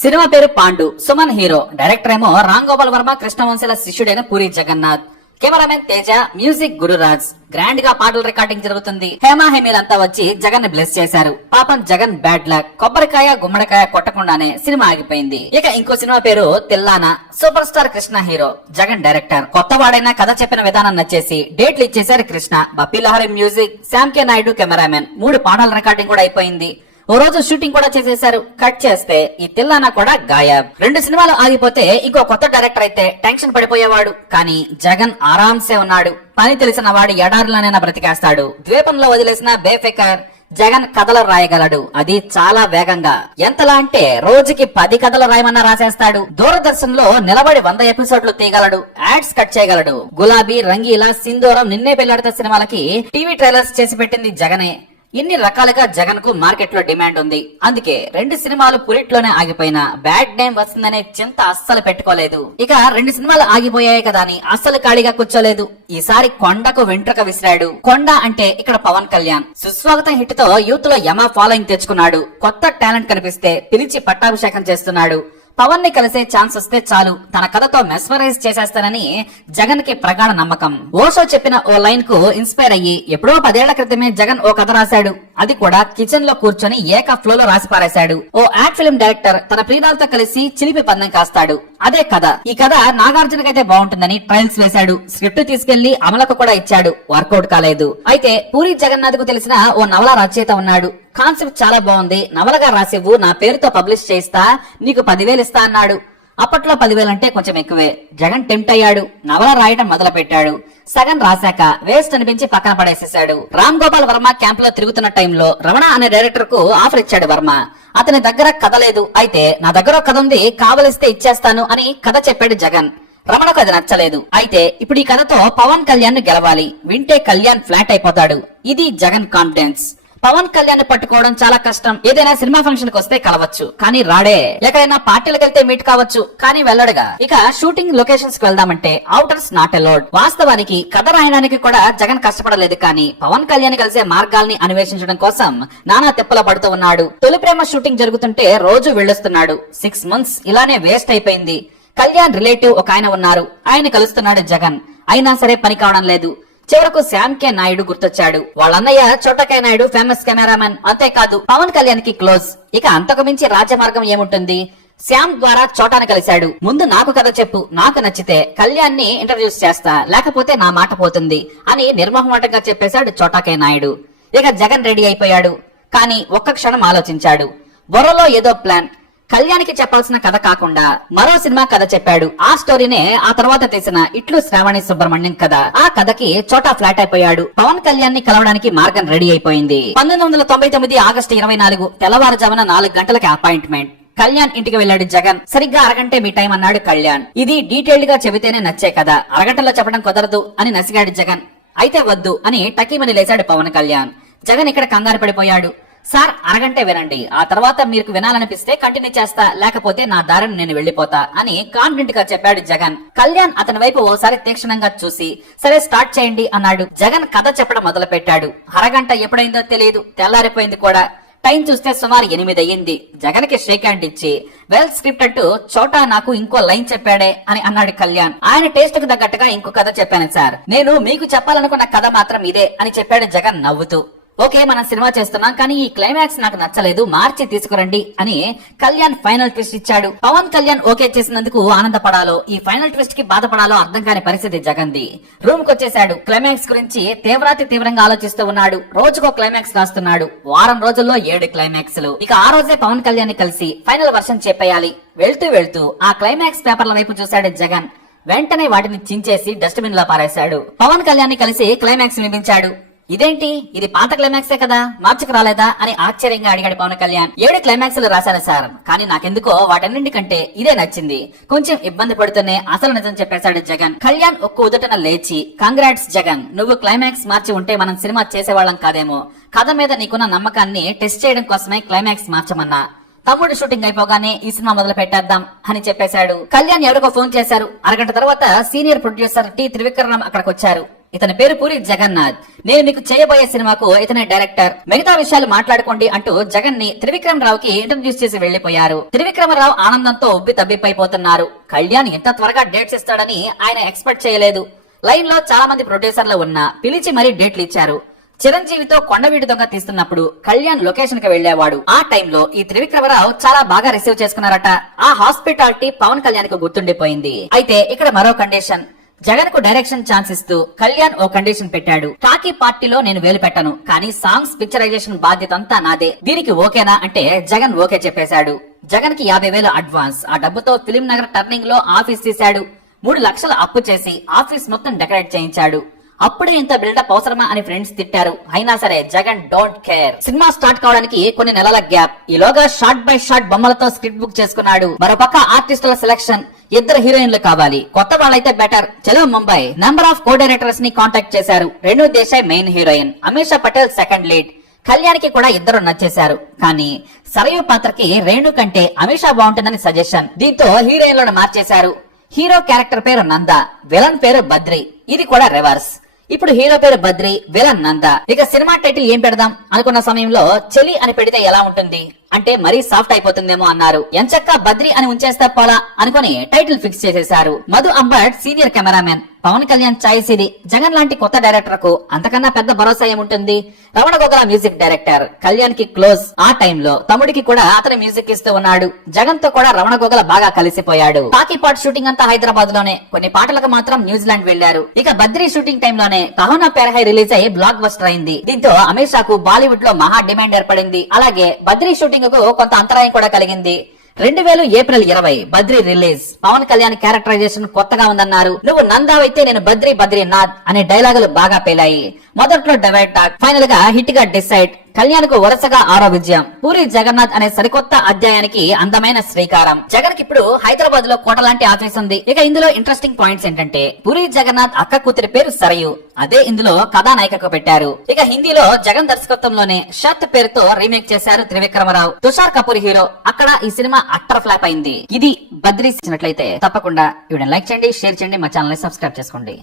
Cinema పేరు Pandu Suman hero. Director ఏమో రామ్ గోపాల్ వర్మ కృష్ణవంశల శిష్యుడైన Puri Jagannadh. Cameraman Teja music Gururaj. గ్రాండ్గా పాటల రికార్డింగ్ జరుగుతుంది. హేమా హేమీలంతా వచ్చి జగన్ని బ్లెస్ చేశారు. పాపం జగన్ బ్యాడ్ లక్ కొబ్బరికాయ గుమ్మడికాయ కొట్టకుండానే సినిమా ఆగిపోయింది. ఇక ఇంకో సినిమా పేరు Thillana. Super star Krishna hero. Jagan director కొత్త వాడైనా కథ చెప్పిన విధానం నచ్చేసి డేట్లు ఇచ్చేశారు Krishna. Bappi Lahiri music Shyam K Naidu cameraman. మూడు పాటల రికార్డింగ్ కూడా అయిపోయింది. ఓ రోజు షూటింగ్ కూడా చేసేశారు. కట్ చేస్తే ఈ తిల్లానా కూడా గాయబ్. రెండు సినిమాలు ఆగిపోతే ఇంకో కొత్త డైరెక్టర్ అయితే టెన్షన్ పడిపోయేవాడు. కానీ జగన్ ఆరాంసే ఉన్నాడు. పని తెలిసిన వాడు ఎడారిలోనైనా బ్రతికేస్తాడు. ద్వీపంలో వదిలేసిన బేఫికర్ జగన్ కథలు రాయగలడు. అది చాలా వేగంగా. ఎంతలా అంటే రోజుకి పది కథలు రాయమన్నా రాసేస్తాడు. దూరదర్శన్లో నిలబడి వంద ఎపిసోడ్లు తీయగలడు. యాడ్స్ కట్ చేయగలడు. గులాబీ రంగీలా సింధూరం నిన్నే పెళ్ళాడితే సినిమాలకి టీవీ ట్రైలర్స్ చేసి పెట్టింది జగనే. ఇన్ని రకాలుగా జగన్కు మార్కెట్లో డిమాండ్ ఉంది. అందుకే రెండు సినిమాలు పురిట్లోనే ఆగిపోయినా బ్యాడ్ నేమ్ వస్తుందనే చింత అస్సలు పెట్టుకోలేదు. ఇక రెండు సినిమాలు ఆగిపోయాయి కదా అని అస్సలు ఖాళీగా కూర్చోలేదు. ఈసారి కొండకు వెంట్రుక విసిరాడు. కొండ అంటే ఇక్కడ పవన్ కళ్యాణ్. సుస్వాగతం హిట్తో యూత్లో యమా ఫాలోయింగ్ తెచ్చుకున్నాడు. కొత్త టాలెంట్ కనిపిస్తే పిలిచి పట్టాభిషేకం చేస్తున్నాడు. పవన్ని కలిసే ఛాన్స్ వస్తే చాలు. తన కథతో మెస్మరైజ్ చేసేస్తానని జగన్కి ప్రగాఢ నమ్మకం. ఓషో చెప్పిన ఓ లైన్కు ఇన్స్పైర్ అయ్యి ఎప్పుడో పదేళ్ళ క్రితమే జగన్ ఓ కథ రాశాడు. అది కూడా కిచెన్లో కూర్చొని ఏక ఫ్లో లో రాసి పారేశాడు. ఓ యాడ్ ఫిల్మ్ డైరెక్టర్ తన ప్రియురాలతో కలిసి చిలిపి పందెం కాస్తాడు. అదే కథ. ఈ కథ నాగార్జునకైతే బాగుంటుందని ట్రయల్స్ వేశాడు. స్క్రిప్ట్ తీసుకెళ్ళి అమలకు కూడా ఇచ్చాడు. వర్కౌట్ కాలేదు. అయితే పూరి జగన్నాథ్కు తెలిసిన ఓ నవల రచయిత ఉన్నాడు. కాన్సెప్ట్ చాలా బాగుంది. నవలగా రాసివ్వు నా పేరుతో పబ్లిష్ చేస్తా నీకు పదివేలు ఇస్తా అన్నాడు. అప్పట్లో పదివేలు అంటే కొంచెం ఎక్కువే. జగన్ టెంప్ట్ అయ్యాడు. నవల రాయడం మొదలు పెట్టాడు సగం రాశాక వేస్ట్ అనిపించి పక్కన పడేసేశాడు. రామ్ గోపాల్ వర్మ క్యాంప్లో తిరుగుతున్న టైంలో రమణ అనే డైరెక్టర్కు ఆఫర్ ఇచ్చాడు వర్మ. అతని దగ్గర కథ లేదు. అయితే నా దగ్గర కథ ఉంది. కావలిస్తే ఇచ్చేస్తాను అని కథ చెప్పాడు జగన్. రమణకు అది నచ్చలేదు. అయితే ఇప్పుడు ఈ కథతో పవన్ కళ్యాణ్ను గెలవాలి. వింటే కళ్యాణ్ ఫ్లాట్ అయిపోతాడు. ఇది జగన్ కాన్ఫిడెన్స్. పవన్ కళ్యాణ్ పట్టుకోవడం చాలా కష్టం. ఏదైనా సినిమా ఫంక్షన్కి వస్తే కలవచ్చు. కానీ రాడే. ఎక్కడైనా పార్టీలకు వెళ్తే మీట్ కావచ్చు. కానీ వెళ్ళడుగా. ఇక షూటింగ్ లొకేషన్స్కి వెళ్దామంటే అవుటర్స్ నాట్ అలౌడ్. వాస్తవానికి కథ రాయడానికి కూడా జగన్ కష్టపడలేదు కానీ పవన్ కళ్యాణ్ కలిసే మార్గాల్ని అన్వేషించడం కోసం నానా తిప్పల పడుతూ ఉన్నాడు. తొలి ప్రేమ షూటింగ్ జరుగుతుంటే రోజు వెళ్ళొస్తున్నాడు. సిక్స్ మంత్స్ ఇలానే వేస్ట్ అయిపోయింది. కళ్యాణ్ రిలేటివ్ ఒక ఆయన ఉన్నారు. ఆయన కలుస్తున్నాడు జగన్. అయినా సరే పని కావడం లేదు. చివరకు శ్యామ్ కే నాయుడు గుర్తొచ్చాడు. వాళ్ళ చోటకే నాయుడు ఫేమస్ కెమెరామెన్ అంతేకాదు పవన్ కళ్యాణ్కి క్లోజ్ ఇక అంతకు మించి రాజ్యమార్గం ఏముంటుంది? శ్యామ్ ద్వారా చోటాను కలిశాడు. ముందు నాకు కథ చెప్పు. నాకు నచ్చితే కళ్యాణ్ని ఇంట్రడ్యూస్ చేస్తా. లేకపోతే నా మాట పోతుంది అని నిర్మోహమాటంగా చెప్పేశాడు చోటాకే నాయుడు. ఇక జగన్ రెడీ అయిపోయాడు. కానీ ఒక్క క్షణం ఆలోచించాడు. బొర్రలో ఏదో ప్లాన్ కళ్యాణికి చెప్పాల్సిన కథ కాకుండా మరో సినిమా కథ చెప్పాడు. ఆ స్టోరీనే ఆ తర్వాత తీసిన ఇట్లు శ్రావణి సుబ్రహ్మణ్యం కథ. ఆ కథకి చోటా ఫ్లాట్ అయిపోయాడు. పవన్ కళ్యాణ్ని కలవడానికి మార్గం రెడీ అయిపోయింది. పంతొమ్మిది వందల తొంభై తొమ్మిది ఆగస్టు ఇరవై నాలుగు తెల్లవారుజామున నాలుగు గంటలకి అపాయింట్మెంట్. కళ్యాణ్ ఇంటికి వెళ్ళాడు జగన్. సరిగ్గా అరగంటే మీ టైం అన్నాడు కళ్యాణ్. ఇది డీటెయిల్డ్గా చెబితేనే నచ్చే కదా అరగంటలో చెప్పడం కుదరదు అని నసిగాడు జగన్. అయితే వద్దు అని టకీమని లేచాడు పవన్ కళ్యాణ్. జగన్ ఇక్కడ కంగారు పడిపోయాడు. సార్ అరగంటే వినండి. ఆ తర్వాత మీకు వినాలనిపిస్తే కంటిన్యూ చేస్తా లేకపోతే నా దారిని నేను వెళ్ళిపోతా అని కాన్ఫిడెంట్గా చెప్పాడు జగన్. కళ్యాణ్ అతని వైపు ఓసారి తీక్షణంగా చూసి సరే స్టార్ట్ చేయండి అన్నాడు. జగన్ కథ చెప్పడం మొదలు పెట్టాడు అరగంట ఎప్పుడైందో తెలియదు తెల్లారిపోయింది కూడా. టైం చూస్తే సుమారు ఎనిమిది అయ్యింది. జగన్కి షేక్ హ్యాండ్ ఇచ్చి వెల్ స్క్రిప్ట్ అంటూ చోటా నాకు ఇంకో లైన్ చెప్పాడే అని అన్నాడు కళ్యాణ్. ఆయన టేస్ట్కు తగ్గట్టుగా ఇంకో కథ చెప్పాను సార్. నేను మీకు చెప్పాలనుకున్న కథ మాత్రం ఇదే అని చెప్పాడు జగన్ నవ్వుతూ. ఓకే మనం సినిమా చేస్తున్నాం కానీ ఈ క్లైమాక్స్ నాకు నచ్చలేదు మార్చి తీసుకురండి అని కళ్యాణ్ ఫైనల్ ట్విస్ట్ ఇచ్చాడు. పవన్ కళ్యాణ్ ఓకే చేసినందుకు ఆనందపడాలో ఈ ఫైనల్ ట్విస్ట్కి బాధపడాలో అర్థం కాని పరిస్థితి జగన్ది రూమ్కు క్లైమాక్స్ గురించి తీవ్రాతి తీవ్రంగా ఆలోచిస్తూ ఉన్నాడు. రోజుకో క్లైమాక్స్ రాస్తున్నాడు. వారం రోజుల్లో ఏడు క్లైమాక్స్లు ఇక ఆ రోజే పవన్ కళ్యాణ్ని కలిసి ఫైనల్ వర్షన్ చెప్పేయాలి వెళ్తూ వెళ్తూ ఆ క్లైమాక్స్ పేపర్ల వైపు చూశాడు జగన్. వెంటనే వాటిని చించేసి డస్ట్బిన్లో పారేశాడు. పవన్ కళ్యాణ్ని కలిసి క్లైమాక్స్ వినిపించాడు. ఇదేంటి? ఇది పాత క్లైమాక్సే కదా? మార్చుకు రాలేదా? అని ఆశ్చర్యంగా అడిగాడు పవన్ కళ్యాణ్. ఏడు క్లైమాక్స్ రాశాను సార్. కానీ నాకెందుకో వాటన్నింటికంటే ఇదే నచ్చింది. కొంచెం ఇబ్బంది పడుతూనే అసలు నిజం చెప్పేశాడు జగన్. కళ్యాణ్ ఒక్క ఉదటన లేచి కంగ్రాట్స్ జగన్. నువ్వు క్లైమాక్స్ మార్చి ఉంటే మనం సినిమా చేసేవాళ్ళం కాదేమో. కథ మీద నీకున్న నమ్మకాన్ని టెస్ట్ చేయడం కోసమే క్లైమాక్స్ మార్చమన్నా. తమ్ముడు షూటింగ్ అయిపోగానే ఈ సినిమా మొదలు పెట్టేద్దాం అని చెప్పేశాడు. కళ్యాణ్ ఎవరికో ఫోన్ చేశారు. అరగంట తర్వాత సీనియర్ ప్రొడ్యూసర్ టి త్రివిక్రమ్ అక్కడికి వచ్చారు ఇతని పేరు పూరి జగన్నాథ్. నేను మీకు చేయబోయే సినిమాకు ఇతనే డైరెక్టర్. మిగతా విషయాలు మాట్లాడుకోండి అంటూ జగన్ని త్రివిక్రమ్ రావు కి ఇంట్రడ్యూస్ చేసి వెళ్ళిపోయారు త్రివిక్రమరావు ఆనందంతో ఉబ్బి తబ్బిబ్బైపోతున్నారు కళ్యాణ్ ఇంత త్వరగా డేట్స్ ఇస్తాడని ఆయన ఎక్స్పెక్ట్ చేయలేదు. లైన్లో చాలా మంది ప్రొడ్యూసర్లు ఉన్నా పిలిచి మరీ డేట్లు ఇచ్చారు. చిరంజీవితో కొండవీడి దొంగ తీస్తున్నప్పుడు కళ్యాణ్ లొకేషన్కి వెళ్ళేవాడు ఆ టైంలో ఈ త్రివిక్రమరావు చాలా బాగా రిసీవ్ చేసుకున్నారట. ఆ హాస్పిటాలిటీ పవన్ కళ్యాణ్కు గుర్తుండిపోయింది. అయితే ఇక్కడ మరో కండిషన్. జగన్కు డైరెక్షన్ ఛాన్స్ ఇస్తూ కళ్యాణ్ ఓ కండిషన్ పెట్టాడు. టాకీ పార్టీలో నేను వేలు పెట్టను కానీ సాంగ్స్ పిక్చరైజేషన్ బాధ్యత అంతా నాదే. దీనికి ఓకేనా అంటే జగన్ ఓకే చెప్పేశాడు. జగన్కి యాభై వేలు అడ్వాన్స్. ఆ డబ్బుతో ఫిలిం నగర్ టర్నింగ్లో ఆఫీస్ తీశాడు. మూడు లక్షల అప్పు చేసి ఆఫీస్ మొత్తం డెకరేట్ చేయించాడు. అప్పుడే ఇంత బిల్డప్ అవసరమా అని ఫ్రెండ్స్ తిట్టారు. అయినా సరే Jagan don't care. Cinema start కావడానికి కొన్ని నెలల గ్యాప్. ఈలోగా షార్ట్ బై షార్ట్ బొమ్మలతో స్క్రిప్ట్ బుక్ చేసుకున్నాడు. మరోపక్క ఆర్టిస్టుల సెలక్షన్. ఇద్దరు హీరోయిన్లు కావాలి. కొత్త వాళ్ళైతే బెటర్ చలో ముంబై. నంబర్ ఆఫ్ కో డైరెక్టర్స్ని కాంటాక్ట్ చేశారు. Renu Desai main heroine Ameesha Patel second lead కళ్యాణ్కి కూడా ఇద్దరు నచ్చేశారు. కానీ సరయు పాత్రకి రేణు కంటే అమీషా బాగుంటుందని సజెషన్ దీంతో హీరోయిన్లను మార్చేశారు. హీరో క్యారెక్టర్ పేరు నంద. విలన్ పేరు బద్రి. ఇది కూడా రివర్స్ ఇప్పుడు హీరో పేరు బద్రి విలన్ నంద. ఇక సినిమా టైటిల్ ఏం పెడదాం అనుకున్న సమయంలో చెలి అని పెడితే ఎలా ఉంటుంది? అంటే మరీ సాఫ్ట్ అయిపోతుందేమో అన్నారు. ఎంచక్క బద్రి అని ఉంచేస్తే పోలా? అనుకుని టైటిల్ ఫిక్స్ చేసేశారు. Madhu Ambat senior cameraman. Pawan Kalyan choice ఇది. జగన్ లాంటి కొత్త డైరెక్టర్కు అంతకన్నా పెద్ద భరోసా ఏముంటుంది? Ramana Gogula music director. కళ్యాణ్కి క్లోజ్. ఆ టైంలో తమ్ముడికి కూడా అతని మ్యూజిక్ ఇస్తూ ఉన్నాడు. జగన్తో కూడా రమణ గోగల బాగా కలిసిపోయాడు. పాకిపాట్ షూటింగ్ అంతా హైదరాబాద్లోనే కొన్ని పాటలకు మాత్రం న్యూజిలాండ్ వెళ్ళారు ఇక బద్రీ షూటింగ్ టైంలోనే కహోనా పెరహై రిలీజ్ అయ్యి బ్లాక్ బస్టర్ అయింది. దీంతో అమిత్ షాకు బాలీవుడ్లో మహా డిమాండ్ ఏర్పడింది. అలాగే బద్రీ షూటింగ్ కు కొంత అంతరాయం కూడా కలిగింది. రెండు వేలు ఏప్రిల్ ఇరవై బద్రి రిలీజ్. పవన్ కళ్యాణ్ క్యారెక్టరైజేషన్ కొత్తగా ఉందన్నారు. నువ్వు నందావైతే నేను బద్రి బద్రి నాథ్ అనే డైలాగులు బాగా పేలాయి. మొదట్లో డివైడ్ టాక్ ఫైనల్గా హిట్గా డిసైడ్. కళ్యాణ్కు వరుసగా ఆరో విజయం. పూరి జగన్నాథ్ అనే సరికొత్త అధ్యాయానికి అందమైన శ్రీకారం. జగన్కి ఇప్పుడు హైదరాబాద్లో కోట లాంటి ఆఫీస్ ఉంది. ఇక ఇందులో ఇంట్రెస్టింగ్ పాయింట్స్ ఏంటంటే పూరి జగన్నాథ్ అక్క కూతురి పేరు సరయు. అదే ఇందులో కథానాయికకు పెట్టారు. ఇక హిందీలో జగన్ దర్శకత్వంలోనే షర్ట్ పేరుతో రీమేక్ చేశారు త్రివిక్రమరావు. తుషార్ కపూర్ హీరో. అక్కడ ఈ సినిమా అట్టర్ ఫ్లాప్ అయింది. ఇది బద్రీ ఇచ్చినట్లయితే తప్పకుండా లైక్ చేయండి షేర్ చేయండి మా ఛానల్ని సబ్స్క్రైబ్ చేసుకోండి.